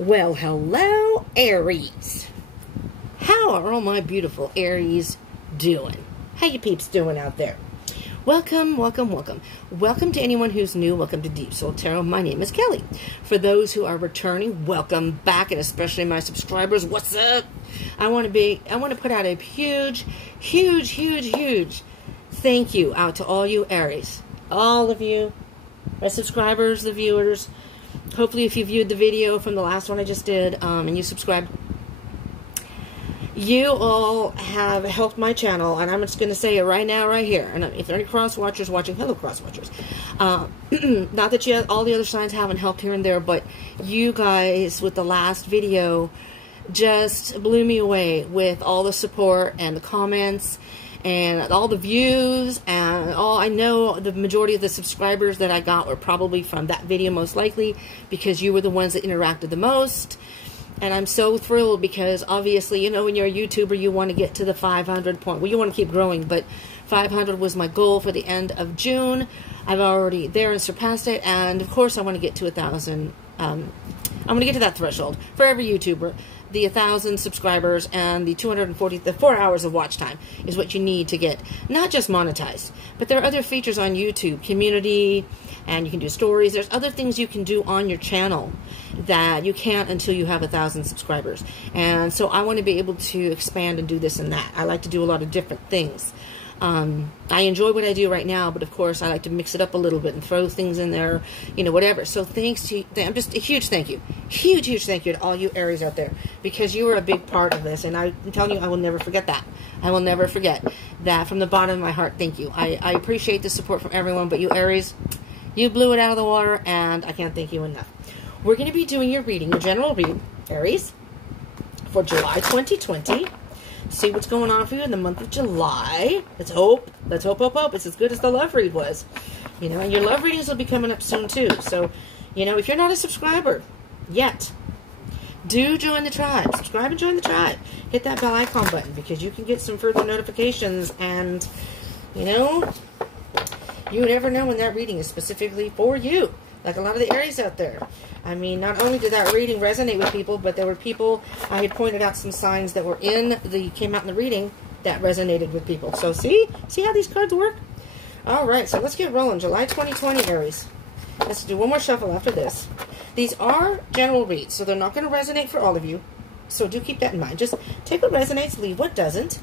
Well, hello, Aries. How are all my beautiful Aries doing? How you peeps doing out there? Welcome, welcome, welcome. Welcome to anyone who's new. Welcome to Deep Soul Tarot. My name is Kelly. For those who are returning, welcome back, and especially my subscribers, what's up? I want to put out a huge thank you out to all you Aries. All of you, my subscribers, the viewers. Hopefully if you viewed the video from the last one I just did, and you subscribed, you all have helped my channel, and I'm just going to say it right now, right here. And if there are any cross-watchers watching, hello cross-watchers. Not that all the other signs haven't helped here and there, but you guys with the last video just blew me away with all the support and the comments and all the views, and all. I know the majority of the subscribers that I got were probably from that video, most likely, because you were the ones that interacted the most. And I'm so thrilled because obviously, you know, when you're a YouTuber, you want to get to the 500 point. Well, you want to keep growing, but 500 was my goal for the end of June. I've already there and surpassed it, and of course I want to get to 1,000. I'm going to get to that threshold for every YouTuber. The 1,000 subscribers and the 4 hours of watch time is what you need to get not just monetized, but there are other features on YouTube, community, and you can do stories. There's other things you can do on your channel that you can't until you have 1,000 subscribers. And so I want to be able to expand and do this and that. I like to do a lot of different things. I enjoy what I do right now, but of course I like to mix it up a little bit and throw things in there, you know, whatever. So thanks to, I'm just a huge thank you to all you Aries out there, because you were a big part of this, and I'm telling you, I will never forget that. I will never forget that from the bottom of my heart. Thank you. I appreciate the support from everyone, but you Aries, you blew it out of the water, and I can't thank you enough. We're going to be doing your reading, your general read, Aries, for July 2020. See what's going on for you in the month of July. Let's hope. Let's hope. It's as good as the love read was. You know, and your love readings will be coming up soon too. So, you know, if you're not a subscriber yet, do join the tribe. Subscribe and join the tribe. Hit that bell icon button, because you can get some further notifications, and, you know, you never know when that reading is specifically for you. Like a lot of the Aries out there. I mean, not only did that reading resonate with people, but there were people, I had pointed out some signs that were came out in the reading that resonated with people. So see how these cards work? All right, so let's get rolling. July 2020, Aries. Let's do one more shuffle after this. These are general reads, so they're not going to resonate for all of you. So do keep that in mind. Just take what resonates, leave what doesn't.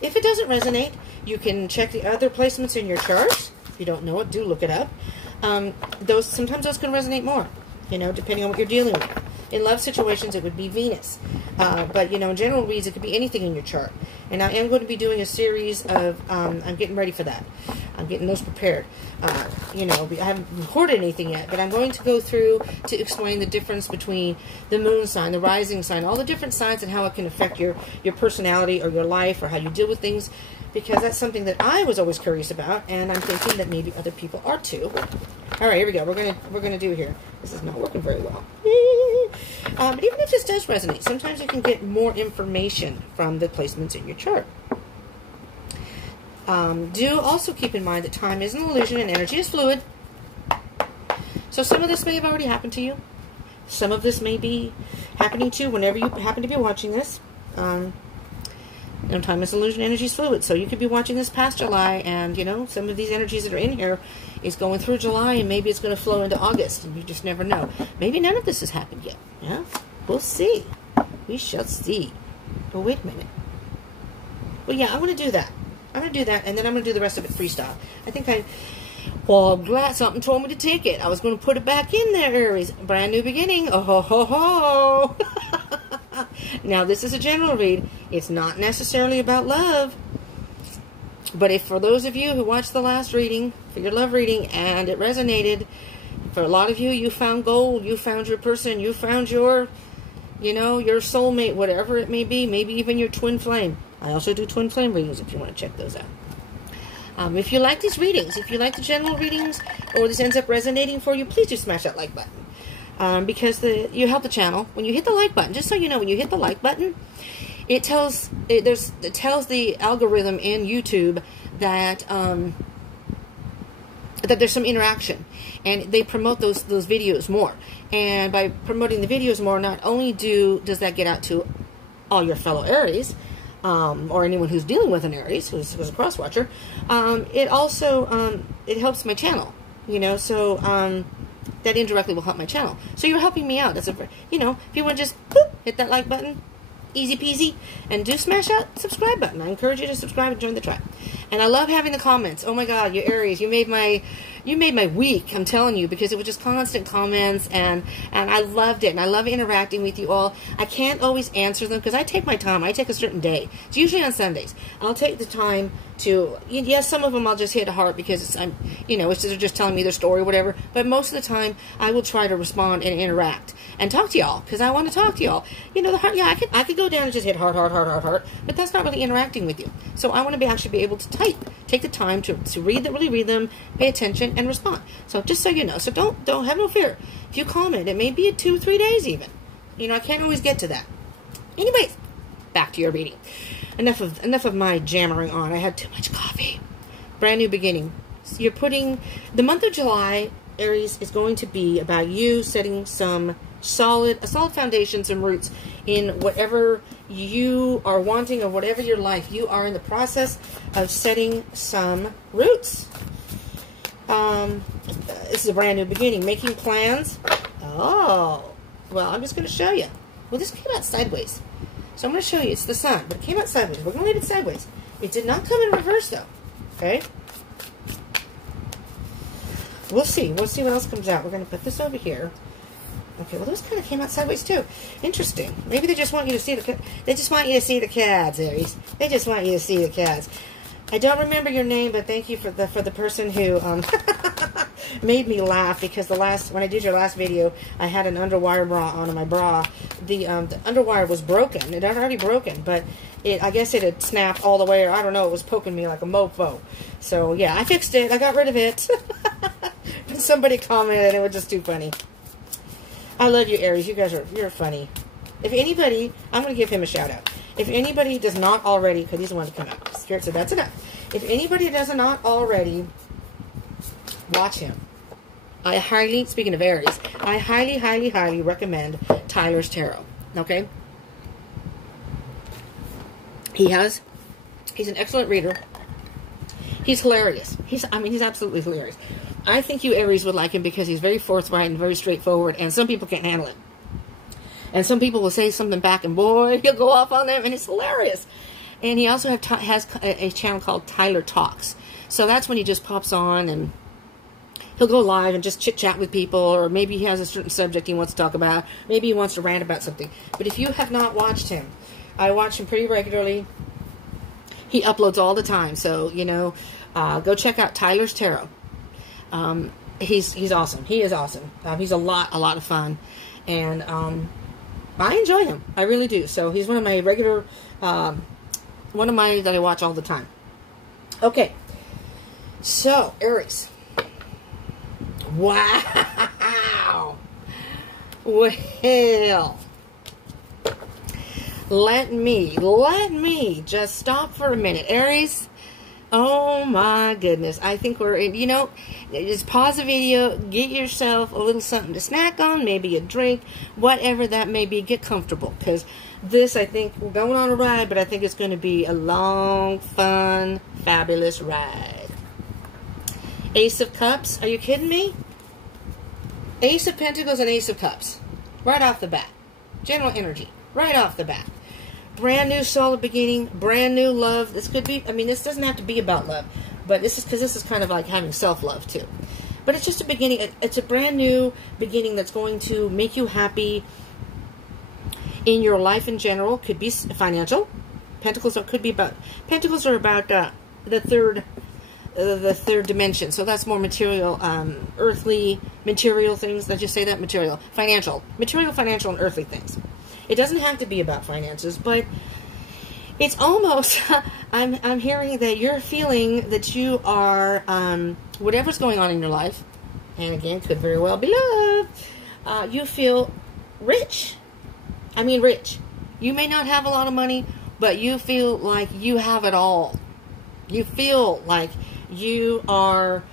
If it doesn't resonate, you can check the other placements in your chart. If you don't know it, do look it up. Sometimes those can resonate more, you know, depending on what you're dealing with. In love situations, it would be Venus. But, you know, in general reads, it could be anything in your chart. And I am going to be doing a series of, I'm getting ready for that. I'm getting those prepared. You know, I haven't recorded anything yet, but I'm going to go through to explain the difference between the moon sign, the rising sign, all the different signs, and how it can affect your personality or your life or how you deal with things. Because that's something that I was always curious about, and I'm thinking that maybe other people are too. All right, here we go. We're gonna do here. This is not working very well. But even if this does resonate, sometimes you can get more information from the placements in your chart. Do also keep in mind that time is an illusion and energy is fluid. So some of this may have already happened to you. Some of this may be happening to you whenever you happen to be watching this. You know, time is illusion, energy is fluid. So you could be watching this past July, and, you know, some of these energies that are in here is going through July, and maybe it's going to flow into August, and you just never know. Maybe none of this has happened yet. Yeah? We'll see. We shall see. Oh, wait a minute. Well, yeah, I'm going to do that. I'm going to do that, and then I'm going to do the rest of it freestyle. Well, I'm glad something told me to take it. I was going to put it back in there, Aries. Brand new beginning. Oh, ho, ho, ho. Now, this is a general read. It's not necessarily about love. But if for those of you who watched the last reading, for your love reading, and it resonated, for a lot of you, you found gold, you found your person, you found your, you know, your soulmate, whatever it may be, maybe even your twin flame. I also do twin flame readings if you want to check those out. If you like these readings, if you like the general readings, or this ends up resonating for you, please do smash that like button. Because you help the channel. When you hit the like button, just so you know, when you hit the like button, it tells the algorithm in YouTube that that there's some interaction, and they promote those videos more. And by promoting the videos more, not only does that get out to all your fellow Aries, or anyone who's dealing with an Aries, who's a cross watcher, it also it helps my channel, you know. So that indirectly will help my channel. So you're helping me out. That's a, you know, if you want to just boop, hit that like button, easy peasy, and do smash that subscribe button. I encourage you to subscribe and join the tribe. And I love having the comments. Oh my God, you Aries, you made my week, I'm telling you, because it was just constant comments, and I loved it, and I love interacting with you all. I can't always answer them because I take my time. I take a certain day. It's usually on Sundays. I'll take the time to, yes, some of them I'll just hit a heart because they're just telling me their story or whatever, but most of the time I will try to respond and interact and talk to y'all because I want to talk to y'all. You know, the heart, yeah, I could go down and just hit heart, but that's not really interacting with you. So I want to actually be able to type, take the time to really read them, pay attention, and respond. So just so you know, so don't have no fear. If you comment, it may be at 2 or 3 days even. You know, I can't always get to that. Anyways, back to your reading. Enough of my jammering on. I had too much coffee. Brand new beginning. So you're putting the month of July, Aries, is going to be about you setting some a solid foundation, some roots in whatever you are wanting or whatever your life. You are in the process of setting some roots. This is a brand new beginning. Making plans. Oh, well, I'm just going to show you. Well, this came out sideways. So I'm going to show you. It's the sun, but it came out sideways. We're going to leave it sideways. It did not come in reverse, though. Okay? We'll see. We'll see what else comes out. We're going to put this over here. Okay, well, those kind of came out sideways, too. Interesting. Maybe they just want you to see they just want you to see the cards, Aries. They just want you to see the cards. I don't remember your name, but thank you for the person who made me laugh, because when I did your last video, I had an underwire bra on my bra. The underwire was broken. It had already broken, but I guess it had snapped all the way, or I don't know, it was poking me like a mofo. So yeah, I fixed it. I got rid of it. Somebody commented, and it was just too funny. I love you, Aries. You guys you're funny. If anybody, I'm going to give him a shout out. If anybody does not already, because he's the one to come out. Spirit said that's enough. If anybody does not already watch him, speaking of Aries, I highly recommend Tyler's Tarot. Okay? He's an excellent reader. He's hilarious. He's absolutely hilarious. I think you Aries would like him because he's very forthright and very straightforward, and some people can't handle it. And some people will say something back, and boy, he'll go off on them, and it's hilarious. And he also has a channel called Tyler Talks. So that's when he just pops on, and he'll go live and just chit-chat with people, or maybe he has a certain subject he wants to talk about. Maybe he wants to rant about something. But if you have not watched him, I watch him pretty regularly. He uploads all the time. So, you know, go check out Tyler's Tarot. He's awesome. He is awesome. He's a lot of fun. And I enjoy him. I really do. So he's one of my regular, that I watch all the time. Okay. So, Aries. Wow. Well, let me just stop for a minute. Aries, oh my goodness. I think we're in, just pause the video, get yourself a little something to snack on, maybe a drink, whatever that may be. Get comfortable, because this, I think, we're going on a ride, but I think it's going to be a long, fun, fabulous ride. Ace of Cups, are you kidding me? Ace of Pentacles and Ace of Cups, right off the bat. General energy, right off the bat. Brand new solid beginning, brand new love. This could be, this doesn't have to be about love, but this is kind of like having self-love too. But it's just a beginning. It's a brand new beginning that's going to make you happy in your life in general. Could be financial. Pentacles are about the third dimension. So that's more material, earthly, material things. Let's just say that material, financial, and earthly things. It doesn't have to be about finances, but it's almost, I'm hearing that you're feeling that you are, whatever's going on in your life, and again, could very well be love, you feel rich. Rich. You may not have a lot of money, but you feel like you have it all. You feel like you are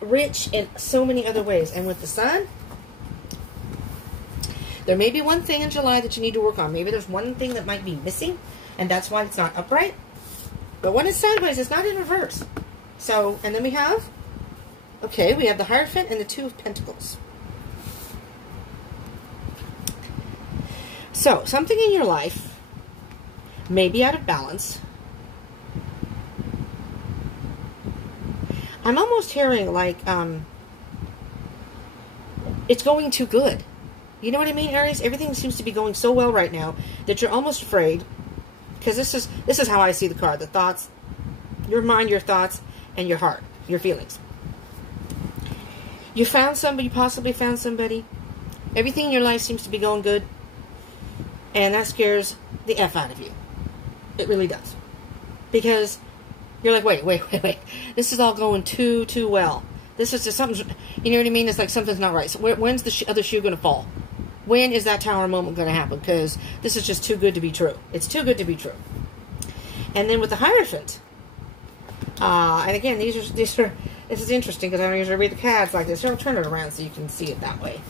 rich in so many other ways. And with the sun, there may be one thing in July that you need to work on. Maybe there's one thing that might be missing, and that's why it's not upright. But when it's sideways, it's not in reverse. So, and then we have, okay, we have the Hierophant and the Two of Pentacles. So, something in your life may be out of balance. I'm almost hearing like, it's going too good. You know what I mean, Aries? Everything seems to be going so well right now that you're almost afraid. Because this is how I see the card. The thoughts, your mind, your thoughts, and your heart, your feelings. You found somebody, you possibly found somebody. Everything in your life seems to be going good. And that scares the F out of you. It really does. Because you're like, wait. This is all going too well. This is just something, you know what I mean? It's like something's not right. So when's the other shoe going to fall? When is that tower moment going to happen? Because this is just too good to be true. It's too good to be true. And then with the Hierophant, and again, this is interesting because I don't usually read the cards like this. So I'll turn it around so you can see it that way.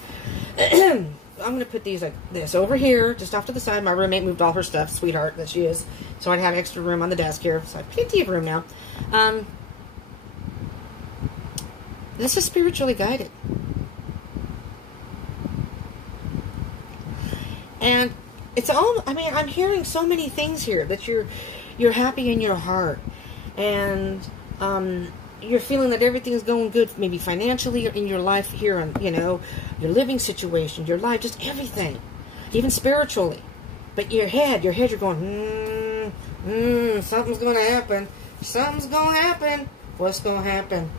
I'm going to put these like this over here, just off to the side. My roommate moved all her stuff, sweetheart that she is. So I'd have extra room on the desk here. So I have plenty of room now. This is spiritually guided. And it's all, I mean, I'm hearing so many things here that you're happy in your heart. And you're feeling that everything's going good, maybe financially or in your life here, and you know, your living situation, your life, just everything, even spiritually. But your head, you're going, something's going to happen. Something's going to happen. What's going to happen?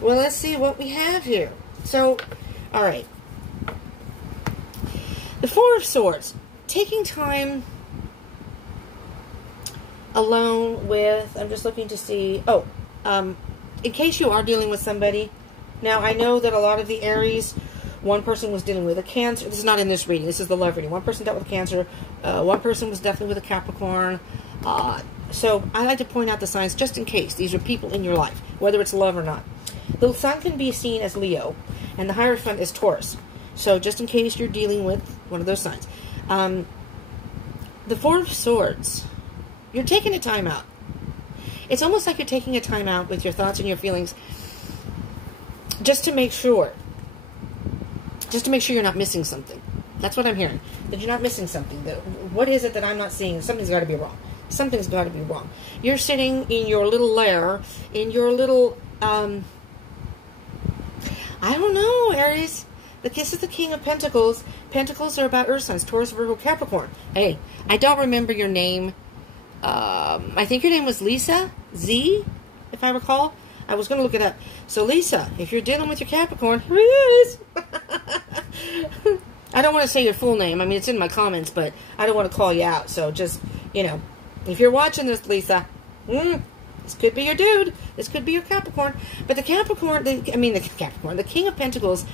Well, let's see what we have here. So, all right. The Four of Swords, taking time alone with, I'm just looking to see, in case you are dealing with somebody. Now, I know that a lot of the Aries, one person was dealing with a Cancer. This is not in this reading. This is the love reading. One person dealt with Cancer. One person was definitely with a Capricorn. So I like to point out the signs just in case. These are people in your life, whether it's love or not. The Sun can be seen as Leo, and the Hierophant is Taurus. So just in case you're dealing with one of those signs. The Four of Swords, you're taking a time out. It's almost like you're taking a time out with your thoughts and your feelings just to make sure. Just to make sure you're not missing something. That's what I'm hearing. That you're not missing something. That, what is it that I'm not seeing? Something's got to be wrong. Something's got to be wrong. You're sitting in your little lair, in your little, I don't know, Aries. This is the King of Pentacles. Pentacles are about Earth signs, Taurus, Virgo, Capricorn. Hey, I don't remember your name. I think your name was Lisa Z, if I recall. I was going to look it up. So, Lisa, if you're dealing with your Capricorn, here it is. I don't want to say your full name. I mean, it's in my comments, but I don't want to call you out. So, just, you know, if you're watching this, Lisa, this could be your dude. This could be your Capricorn. But the Capricorn, the King of Pentacles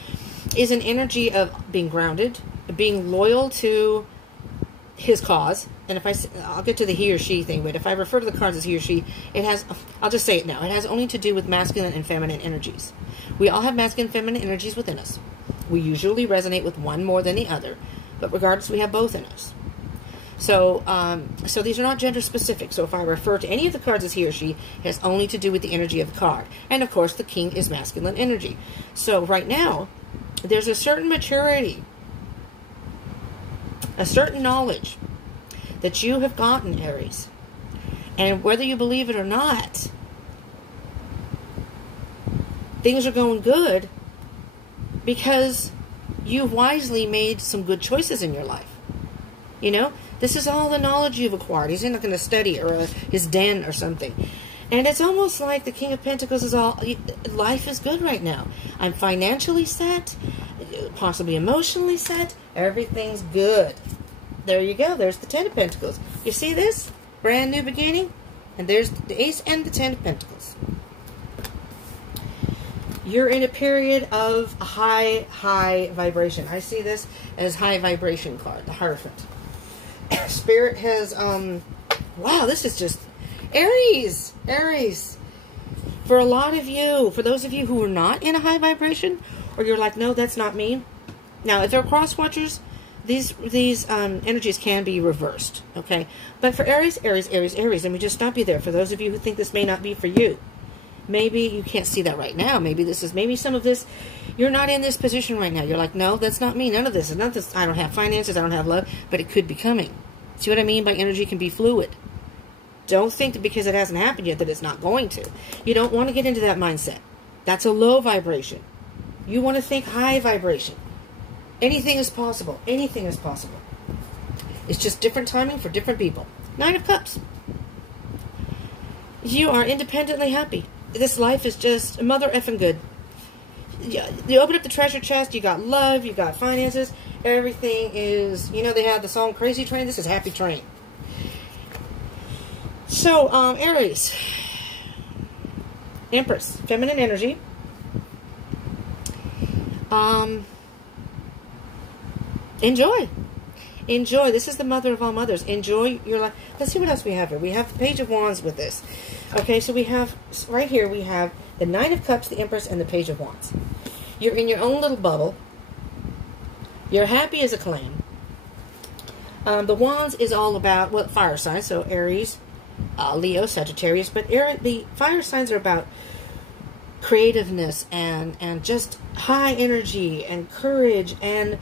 is an energy of being grounded, being loyal to his cause. And if I'll get to the he or she thing, but if I refer to the cards as he or she, it has, I'll just say it now, it has only to do with masculine and feminine energies. We all have masculine and feminine energies within us. We usually resonate with one more than the other, but regardless, we have both in us. So, so these are not gender specific. So if I refer to any of the cards as he or she, it has only to do with the energy of the card. And of course, the king is masculine energy. So right now, there's a certain maturity, a certain knowledge that you have gotten, Aries. And whether you believe it or not, things are going good because you've wisely made some good choices in your life. You know, this is all the knowledge you've acquired. He's not going to study or his den or something. And it's almost like the King of Pentacles is all, life is good right now. I'm financially set, possibly emotionally set. Everything's good. There you go. There's the Ten of Pentacles. You see this? Brand new beginning. And there's the Ace and the Ten of Pentacles. You're in a period of high vibration. I see this as high vibration card, the Hierophant. Spirit has, wow, this is just, Aries. For a lot of you, for those of you who are not in a high vibration, or you're like, no, that's not me. Now, if they're cross watchers, these energies can be reversed, okay? But for Aries, Aries, Aries, Aries, let me just stop you there. For those of you who think this may not be for you, maybe you can't see that right now. Maybe some of this, you're not in this position right now. You're like, no, that's not me. None of this. None of this. I don't have finances. I don't have love. But it could be coming. See what I mean by energy can be fluid? Don't think that because it hasn't happened yet that it's not going to. You don't want to get into that mindset. That's a low vibration. You want to think high vibration. Anything is possible. Anything is possible. It's just different timing for different people. 9 of Cups. You are independently happy. This life is just mother effing good. You open up the treasure chest, you got love, you got finances, everything is, you know, they have the song Crazy Train, this is Happy Train. So, Aries, Empress, feminine energy. Enjoy. Enjoy. This is the mother of all mothers. Enjoy your life. Let's see what else we have here. We have the Page of Wands with this. Okay, so we have, right here, we have the 9 of Cups, the Empress, and the Page of Wands. You're in your own little bubble. You're happy as a clam. The Wands is all about, well, fire signs, so Aries, Leo, Sagittarius, but the fire signs are about creativeness and just high energy and courage and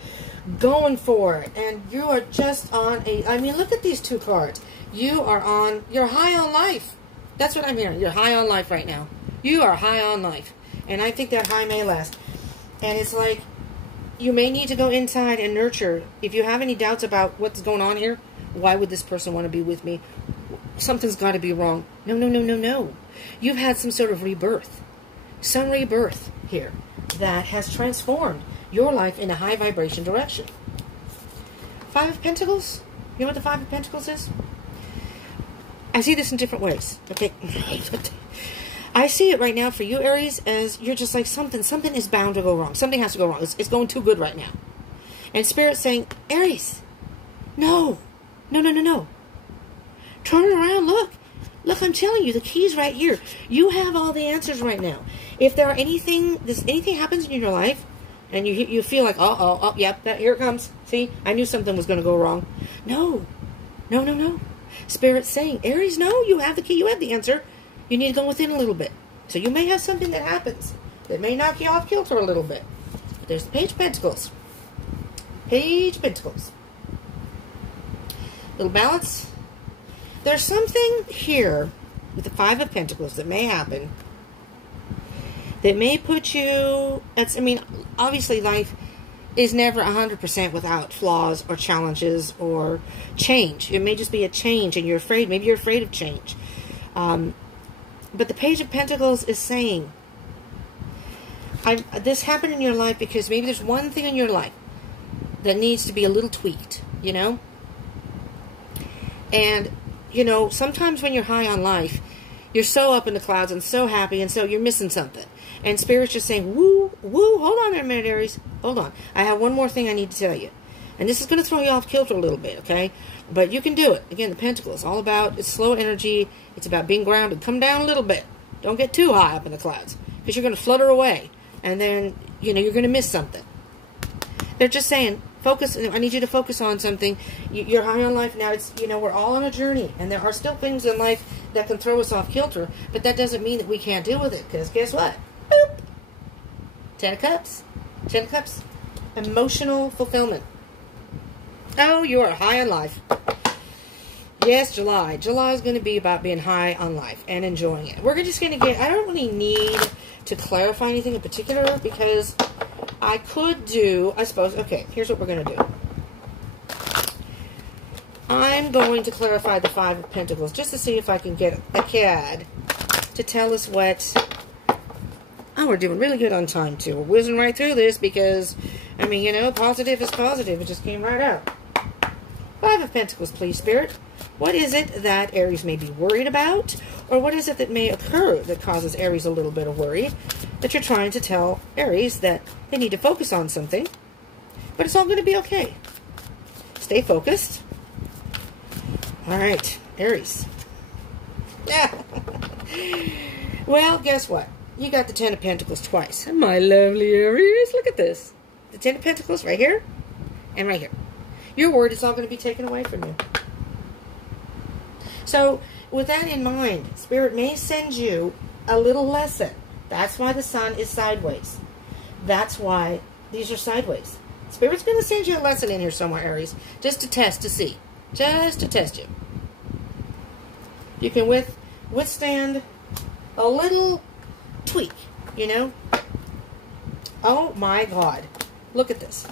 going for it. And you are just on a, I mean, look at these 2 cards. You're high on life. That's what I'm hearing. You're high on life right now. You are high on life. And I think that high may last. And it's like, you may need to go inside and nurture. If you have any doubts about what's going on here, why would this person want to be with me? Something's got to be wrong. No, no, no, no, no. You've had some sort of rebirth. Some rebirth here that has transformed your life in a high vibration direction. 5 of Pentacles. You know what the 5 of Pentacles is? I see this in different ways. Okay. I see it right now for you, Aries, as you're just like something is bound to go wrong. Something has to go wrong. It's going too good right now. And Spirit's saying, Aries, no. No, no, no, no. Turn it around. Look. Look, I'm telling you, the key's right here. You have all the answers right now. If there are anything happens in your life, and you feel like, oh, yep, here it comes. See, I knew something was going to go wrong. No. No, no, no. Spirit's saying, Aries, no, you have the key. You have the answer. You need to go within a little bit. So you may have something that happens that may knock you off kilter a little bit. But there's the Page of Pentacles. Page of Pentacles. Little balance. There's something here with the 5 of Pentacles that may happen that may put you, I mean, obviously life is never 100% without flaws or challenges or change. It may just be a change and you're afraid. Maybe you're afraid of change. But the Page of Pentacles is saying, this happened in your life because maybe there's one thing in your life that needs to be a little tweaked, you know? And, you know, sometimes when you're high on life, you're so up in the clouds and so happy, and so you're missing something. And Spirit's just saying, woo, woo, hold on there a minute, Aries. Hold on. I have one more thing I need to tell you. And this is going to throw you off kilter a little bit, okay? But you can do it. Again, the Pentacles, all about, it's slow energy. It's about being grounded. Come down a little bit. Don't get too high up in the clouds, because you're going to flutter away. And then, you know, you're going to miss something. They're just saying, focus. I need you to focus on something. You're high on life now. It's, you know, we're all on a journey. And there are still things in life that can throw us off kilter. But that doesn't mean that we can't deal with it. Because guess what? Boop. 10 of Cups. 10 of Cups. Emotional fulfillment. Oh, you are high on life. Yes, July. July is going to be about being high on life and enjoying it. We're just going to get, I don't really need to clarify anything in particular because I could do, I suppose, okay, here's what we're going to do. I'm going to clarify the 5 of Pentacles just to see if I can get a CAD to tell us what, oh, we're doing really good on time too. We're whizzing right through this because, I mean, you know, positive is positive. It just came right out. 5 of Pentacles, please, Spirit. What is it that Aries may be worried about? Or what is it that may occur that causes Aries a little bit of worry? That you're trying to tell Aries that they need to focus on something. But it's all going to be okay. Stay focused. All right, Aries. Yeah. Well, guess what? You got the Ten of Pentacles twice. My lovely Aries, look at this. The Ten of Pentacles right here and right here. You're worried it's all going to be taken away from you. So, with that in mind, Spirit may send you a little lesson. That's why the Sun is sideways. That's why these are sideways. Spirit's going to send you a lesson in here somewhere, Aries, just to test, to see. Just to test you. You can withstand a little tweak, you know? Oh my God. Look at this.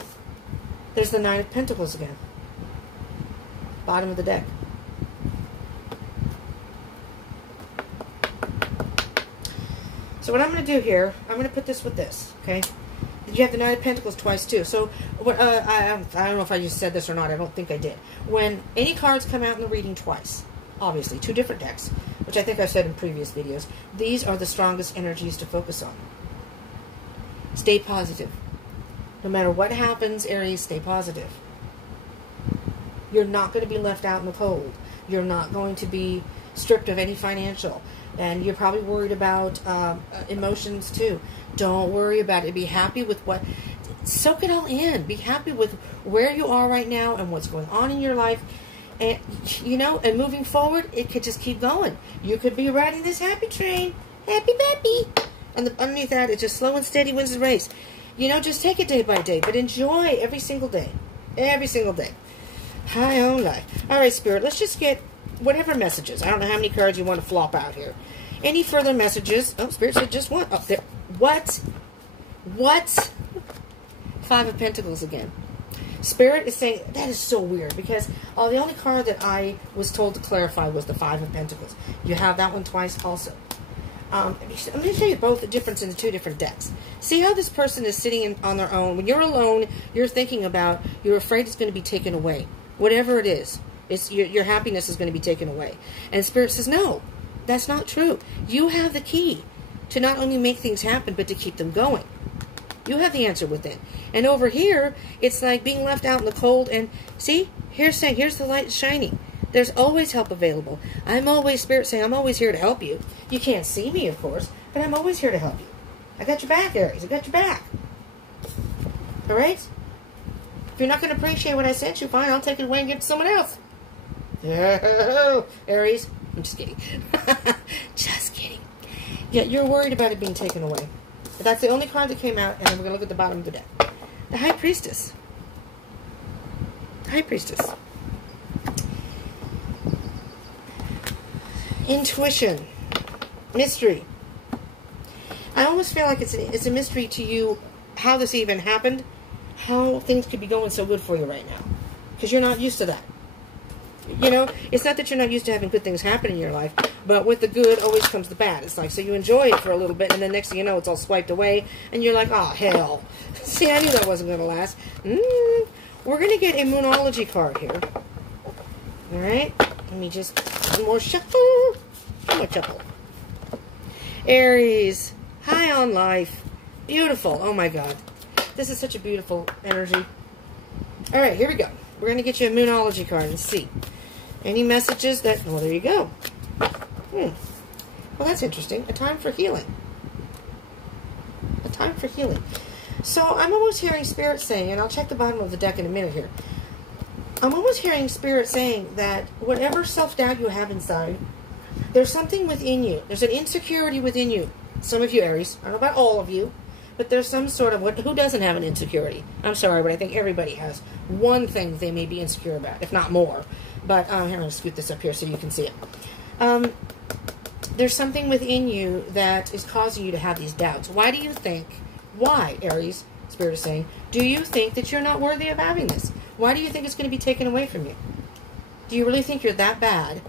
There's the Nine of Pentacles again. Bottom of the deck. So what I'm going to do here, I'm going to put this with this, okay? You have the Nine of Pentacles twice too. So I don't know if I just said this or not. I don't think I did. When any cards come out in the reading twice, obviously, two different decks, which I think I've said in previous videos, these are the strongest energies to focus on. Stay positive. No matter what happens, Aries, stay positive. You're not going to be left out in the cold. You're not going to be stripped of any financial. And you're probably worried about emotions too. Don't worry about it. Be happy with what... Soak it all in. Be happy with where you are right now and what's going on in your life. And, you know, and moving forward, it could just keep going. You could be riding this happy train. Happy, happy. And underneath that, it's just slow and steady wins the race. You know, just take it day by day. But enjoy every single day. Every single day. High on life. All right, Spirit, let's just get whatever messages. I don't know how many cards you want to flop out here. Any further messages? Oh, Spirit said just one. Oh, there. What? What? Five of Pentacles again. Spirit is saying, that is so weird, because the only card that I was told to clarify was the Five of Pentacles. You have that one twice also. I'm going to show you both the difference in the two different decks. See how this person is sitting on their own. When you're alone, you're thinking about, you're afraid it's going to be taken away. Whatever it is, your happiness is going to be taken away. And Spirit says, no, that's not true. You have the key to not only make things happen, but to keep them going. You have the answer within. And over here, it's like being left out in the cold. And see, here's the light shining. There's always help available. I'm always, Spirit saying, I'm always here to help you. You can't see me, of course, but I'm always here to help you. I got your back, Aries. I got your back. All right? If you're not going to appreciate what I sent you, fine, I'll take it away and give it to someone else. Oh, Aries. I'm just kidding. Just kidding. Yeah, you're worried about it being taken away. But that's the only card that came out, and then we're going to look at the bottom of the deck. The High Priestess. High Priestess. Intuition. Mystery. I almost feel like it's a mystery to you how this even happened, how things could be going so good for you right now. Because you're not used to that. You know, it's not that you're not used to having good things happen in your life, but with the good always comes the bad. It's like, so you enjoy it for a little bit, and then next thing you know, it's all swiped away, and you're like, oh, hell. See, I knew that wasn't going to last. We're going to get a Moonology card here. All right? Let me just, one more shuffle. One more shuffle. Aries, high on life. Beautiful. Oh, my God. This is such a beautiful energy. All right, here we go. We're going to get you a Moonology card and see. Any messages that... Well, there you go. Well, that's interesting. A time for healing. A time for healing. So, I'm almost hearing Spirit saying, and I'll check the bottom of the deck in a minute here. I'm almost hearing Spirit saying that whatever self-doubt you have inside, there's something within you. There's an insecurity within you. Some of you, Aries. I don't know about all of you. But there's some sort of... Who doesn't have an insecurity? I'm sorry, but I think everybody has one thing they may be insecure about, if not more. But here, I'm going to scoot this up here so you can see it. There's something within you that is causing you to have these doubts. Why do you think... Why, Aries, Spirit is saying, do you think that you're not worthy of having this? Why do you think it's going to be taken away from you? Do you really think you're that bad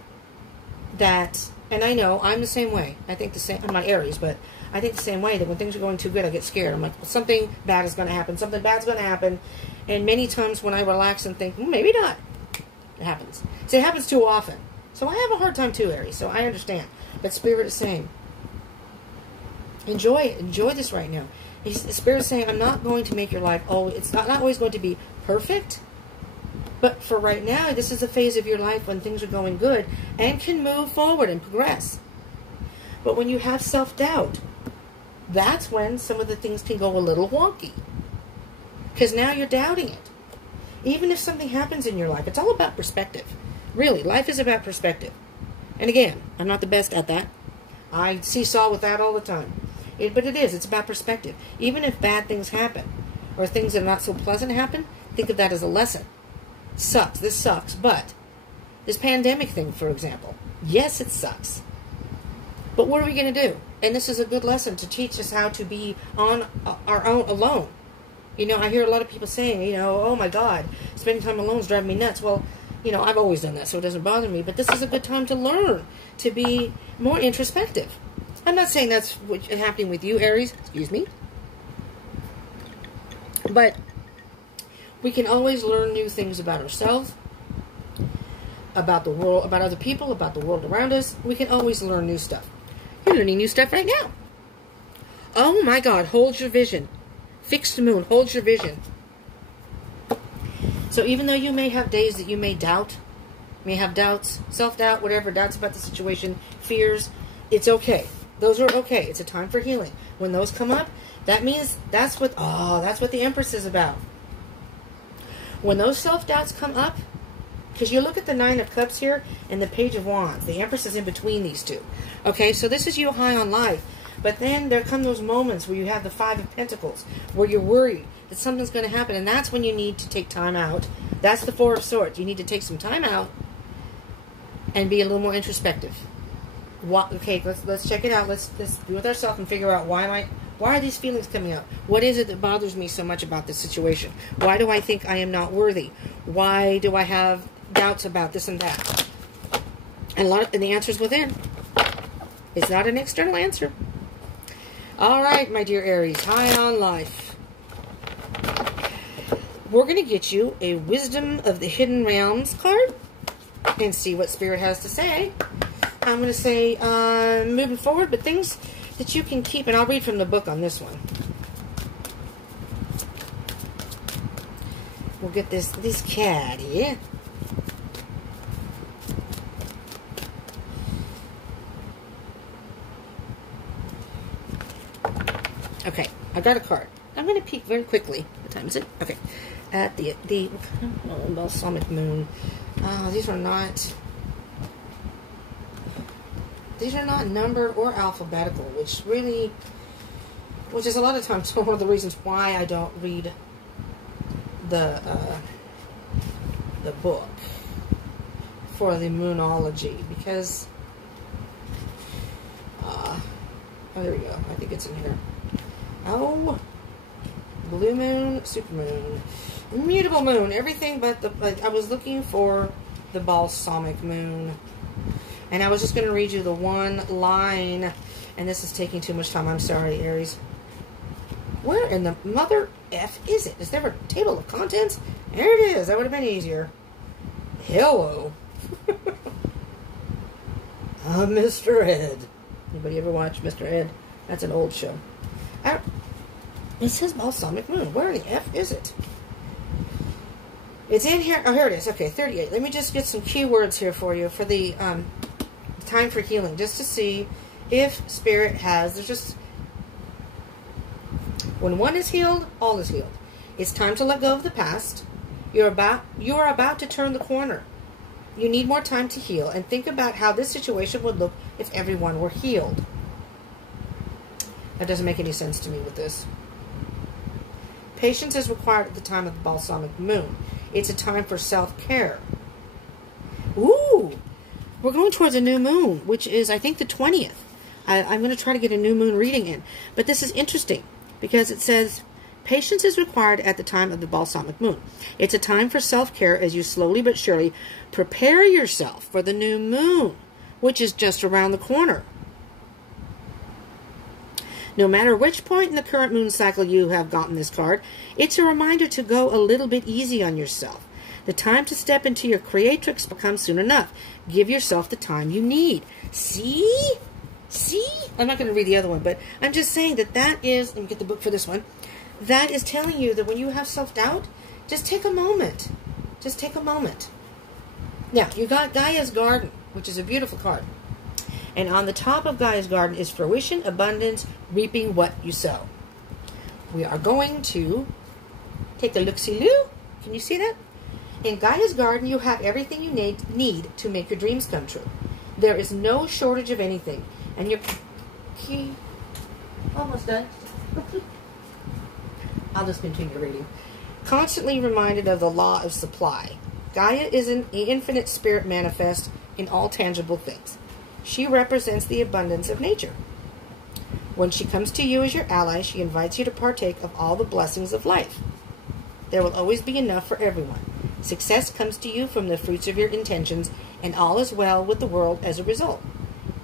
that... And I know, I'm the same way. I think the same... I'm not Aries, but... I think the same way, that when things are going too good, I get scared. I'm like, well, something bad is going to happen. Something bad's going to happen. And many times when I relax and think, maybe not, it happens. See, it happens too often. So I have a hard time too, Aries. So I understand. But Spirit is saying, enjoy it. Enjoy this right now. The Spirit is saying, I'm not going to make your life always... It's not always going to be perfect. But for right now, this is a phase of your life when things are going good and can move forward and progress. But when you have self-doubt, that's when some of the things can go a little wonky. Because now you're doubting it. Even if something happens in your life, it's all about perspective. Really, life is about perspective. And again, I'm not the best at that. I seesaw with that all the time. But it is. It's about perspective. Even if bad things happen, or things that are not so pleasant happen, think of that as a lesson. Sucks. This sucks. But this pandemic thing, for example, yes, it sucks. But what are we going to do? And this is a good lesson to teach us how to be on our own, alone. You know, I hear a lot of people saying, you know, oh my God, spending time alone is driving me nuts. Well, you know, I've always done that, so it doesn't bother me. But this is a good time to learn to be more introspective. I'm not saying that's what's happening with you, Aries. Excuse me. But we can always learn new things about ourselves, about the world, about other people, about the world around us. We can always learn new stuff. You're learning new stuff right now. Oh my God, hold your vision. Fix the moon, hold your vision. So even though you may have days that you may doubt, may have doubts, self-doubt, whatever, doubts about the situation, fears, it's okay. Those are okay. It's a time for healing. When those come up, that means that's what the Empress is about. When those self-doubts come up, because you look at the Nine of Cups here and the Page of Wands. The Empress is in between these two. Okay, so this is you high on life. But then there come those moments where you have the Five of Pentacles, where you're worried that something's going to happen. And that's when you need to take time out. That's the Four of Swords. You need to take some time out and be a little more introspective. Okay, let's check it out. Let's be with ourselves and figure out why are these feelings coming up? What is it that bothers me so much about this situation? Why do I think I am not worthy? Why do I have doubts about this and that? And the answer's within. It's not an external answer. All right, my dear Aries, high on life. We're going to get you a Wisdom of the Hidden Realms card and see what Spirit has to say. I'm going to say moving forward, but things that you can keep, and I'll read from the book on this one. We'll get this cat here. Okay, I got a card. I'm going to peek very quickly. What time is it? Okay. At the balsamic moon. These are not numbered or alphabetical, which is a lot of times one of the reasons why I don't read the book for the moonology, because oh, there we go. I think it's in here. Oh, blue moon, super moon, mutable moon, everything but I was looking for the balsamic moon. And I was just going to read you the one line, and this is taking too much time. I'm sorry, Aries. Where in the mother F is it? Is there a table of contents? There it is. That would have been easier. Hello. I'm Mr. Ed. Anybody ever watch Mr. Ed? That's an old show. It says balsamic moon. Where in the F is it? It's in here. Oh, here it is. Okay, 38. Let me just get some keywords here for you for the time for healing, just to see if Spirit has. There's just, when one is healed, all is healed. It's time to let go of the past. You are about to turn the corner. You need more time to heal, and think about how this situation would look if everyone were healed. That doesn't make any sense to me with this. Patience is required at the time of the balsamic moon. It's a time for self-care. Ooh! We're going towards a new moon, which is, I think, the 20th. I'm going to try to get a new moon reading in. But this is interesting, because it says, patience is required at the time of the balsamic moon. It's a time for self-care as you slowly but surely prepare yourself for the new moon, which is just around the corner. No matter which point in the current moon cycle you have gotten this card, it's a reminder to go a little bit easy on yourself. The time to step into your creatrix will come soon enough. Give yourself the time you need. See? See? I'm not going to read the other one, but I'm just saying that is, let me get the book for this one, that is telling you that when you have self-doubt, just take a moment. Just take a moment. Now, you got Gaia's Garden, which is a beautiful card. And on the top of Gaia's garden is fruition, abundance, reaping what you sow. We are going to take a look-see-loo. Can you see that? In Gaia's garden, you have everything you need to make your dreams come true. There is no shortage of anything. And you're almost done. I'll just continue reading. Constantly reminded of the law of supply. Gaia is an infinite spirit manifest in all tangible things. She represents the abundance of nature. When she comes to you as your ally, she invites you to partake of all the blessings of life. There will always be enough for everyone. Success comes to you from the fruits of your intentions, and all is well with the world as a result.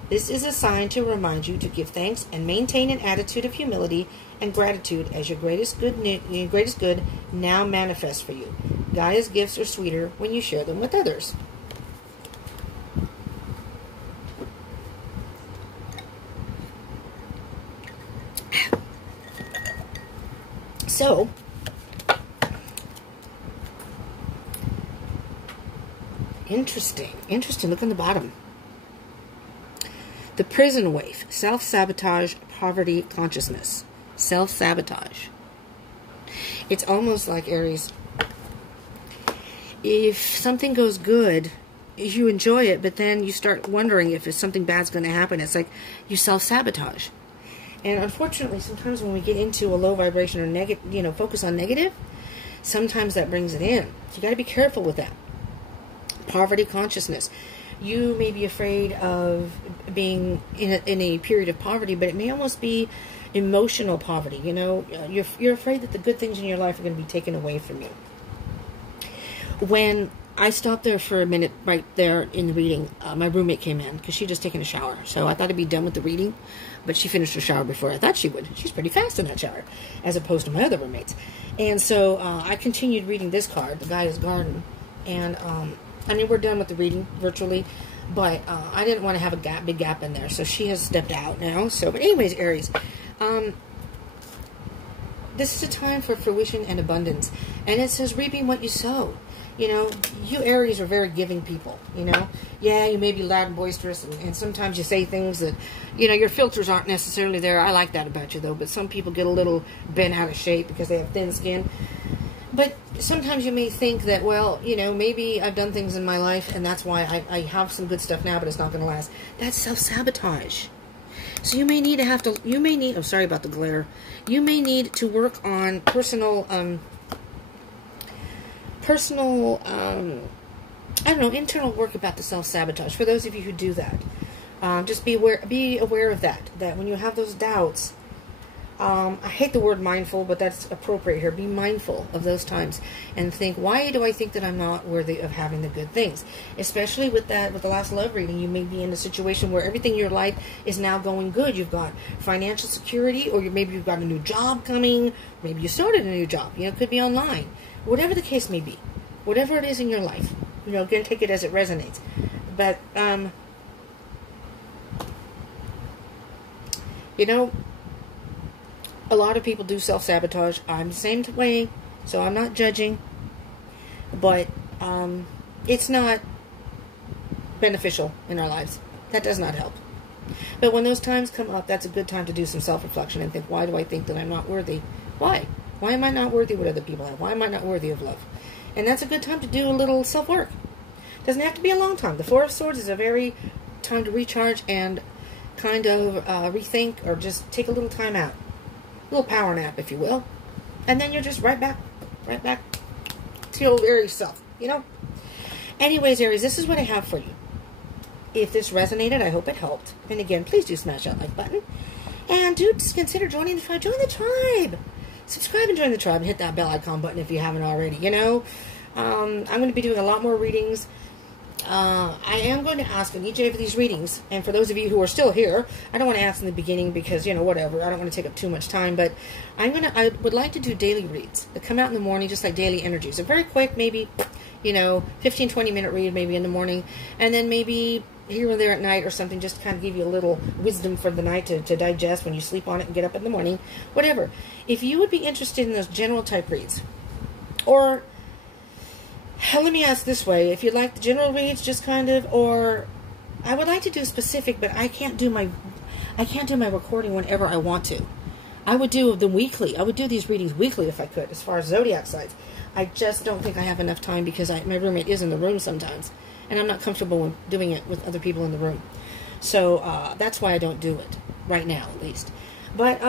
This is a sign to remind you to give thanks and maintain an attitude of humility and gratitude as your greatest good now manifests for you. Gaia's gifts are sweeter when you share them with others. So, interesting. Look on the bottom. The prison wave, self-sabotage, poverty, consciousness. Self-sabotage. It's almost like, Aries, if something goes good, you enjoy it, but then you start wondering if something bad's going to happen. It's like you self-sabotage. And unfortunately, sometimes when we get into a low vibration or negative, focus on negative, sometimes that brings it in. So you got to be careful with that. Poverty consciousness. You may be afraid of being in a period of poverty, but it may almost be emotional poverty. You're afraid that the good things in your life are going to be taken away from you. When I stopped there for a minute right there in the reading, my roommate came in because she'd just taken a shower. So I thought I'd be done with the reading, but she finished her shower before I thought she would. She's pretty fast in that shower, as opposed to my other roommates. And so I continued reading this card, the Gaia's Garden. And, we're done with the reading virtually, but I didn't want to have a big gap in there. So she has stepped out now. So, but anyways, Aries, this is a time for fruition and abundance. And it says reaping what you sow. You Aries are very giving people, Yeah, you may be loud and boisterous, and sometimes you say things that, your filters aren't necessarily there. I like that about you, though, but some people get a little bent out of shape because they have thin skin. But sometimes you may think that, well, maybe I've done things in my life, and that's why I have some good stuff now, but it's not going to last. That's self-sabotage. So you may need oh, sorry about the glare. You may need to work on personal, internal work about the self-sabotage. For those of you who do that, just be aware of that when you have those doubts, I hate the word mindful, but that's appropriate here. Be mindful of those times and think, why do I think that I'm not worthy of having the good things? Especially with the last love reading, you may be in a situation where everything in your life is now going good. You've got financial security, or maybe you've got a new job coming. Maybe you started a new job. It could be online. Whatever the case may be, whatever it is in your life, again, take it as it resonates. But, a lot of people do self-sabotage. I'm the same way, so I'm not judging. But it's not beneficial in our lives. That does not help. But when those times come up, that's a good time to do some self-reflection and think, why do I think that I'm not worthy? Why? Why am I not worthy what other people have? Why am I not worthy of love? And that's a good time to do a little self-work. Doesn't have to be a long time. The Four of Swords is a very time to recharge and kind of rethink, or just take a little time out. A little power nap, if you will. And then you're just right back to your old Aries self, Anyways, Aries, this is what I have for you. If this resonated, I hope it helped. And again, please do smash that like button. And do consider joining the tribe. Join the tribe. Subscribe and join the tribe, and hit that bell icon button if you haven't already. I'm going to be doing a lot more readings. I am going to ask in each of these readings, and for those of you who are still here, I don't want to ask in the beginning because, whatever, I don't want to take up too much time, but I would like to do daily reads that come out in the morning, just like daily energies. A very quick, maybe, 15, 20-minute read maybe in the morning, and then maybe here and there at night or something, just to kind of give you a little wisdom for the night to digest when you sleep on it and get up in the morning, whatever. If you would be interested in those general type reads, or let me ask this way, if you'd like the general reads just kind of, or I would like to do specific, but I can't do my recording whenever I want to. I would do them weekly. I would do these readings weekly if I could, as far as zodiac signs. I just don't think I have enough time because my roommate is in the room sometimes, and I'm not comfortable with doing it with other people in the room. So that's why I don't do it right now, at least. But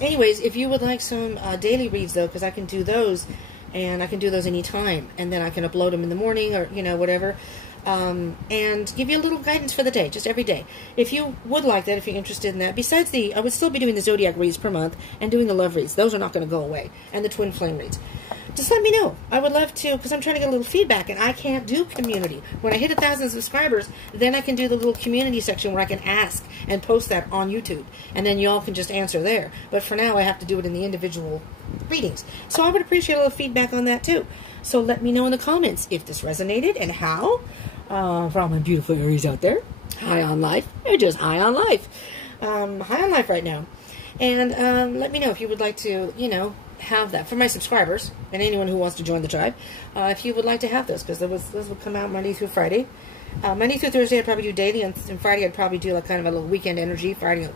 anyways, if you would like some daily reads, though, because I can do those, and I can do those anytime, and then I can upload them in the morning or, you know, whatever, and give you a little guidance for the day, just every day. If you would like that, if you're interested in that, besides I would still be doing the zodiac reads per month and doing the love reads. Those are not going to go away, and the twin flame reads. Just let me know. I would love to, because I'm trying to get a little feedback, and I can't do community. When I hit 1,000 subscribers, then I can do the little community section where I can ask and post that on YouTube, and then y'all can just answer there. But for now, I have to do it in the individual readings. So I would appreciate a little feedback on that, too. So let me know in the comments if this resonated and how. For all my beautiful Aries out there, high on life. They're just high on life. High on life right now. And let me know if you would like to, you know, have that for my subscribers and anyone who wants to join the tribe. If you would like to have this, because those will come out Monday through Friday. Monday through Thursday I'd probably do daily, and Friday I'd probably do like kind of a little weekend energy. Friday,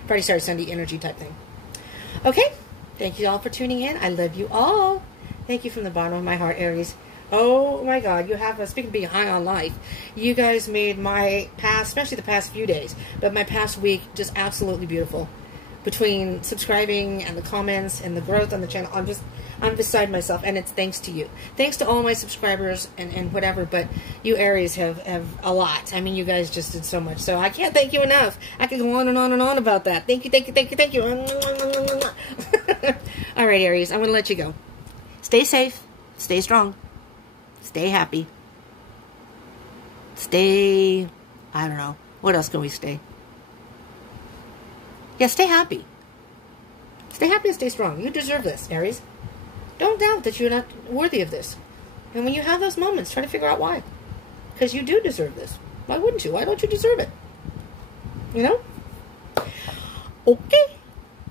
Saturday, Sunday energy type thing. Okay, thank you all for tuning in. I love you all. Thank you from the bottom of my heart, Aries. Oh my God, you have, speaking of being high on life, you guys made my past, especially the past few days, but my past week just absolutely beautiful. Between subscribing and the comments and the growth on the channel, I'm beside myself, and it's thanks to you. Thanks to all my subscribers and whatever, but you Aries have a lot. I mean, you guys just did so much, so I can't thank you enough. I could go on and on and on about that. Thank you, thank you, thank you, thank you. All right, Aries, I'm going to let you go. Stay safe, stay strong, stay happy, stay, I don't know, what else can we stay? Yeah, stay happy. Stay happy and stay strong. You deserve this, Aries. Don't doubt that you're not worthy of this. And when you have those moments, try to figure out why. Because you do deserve this. Why wouldn't you? Why don't you deserve it? You know? Okay.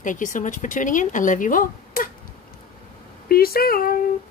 Thank you so much for tuning in. I love you all. Peace out.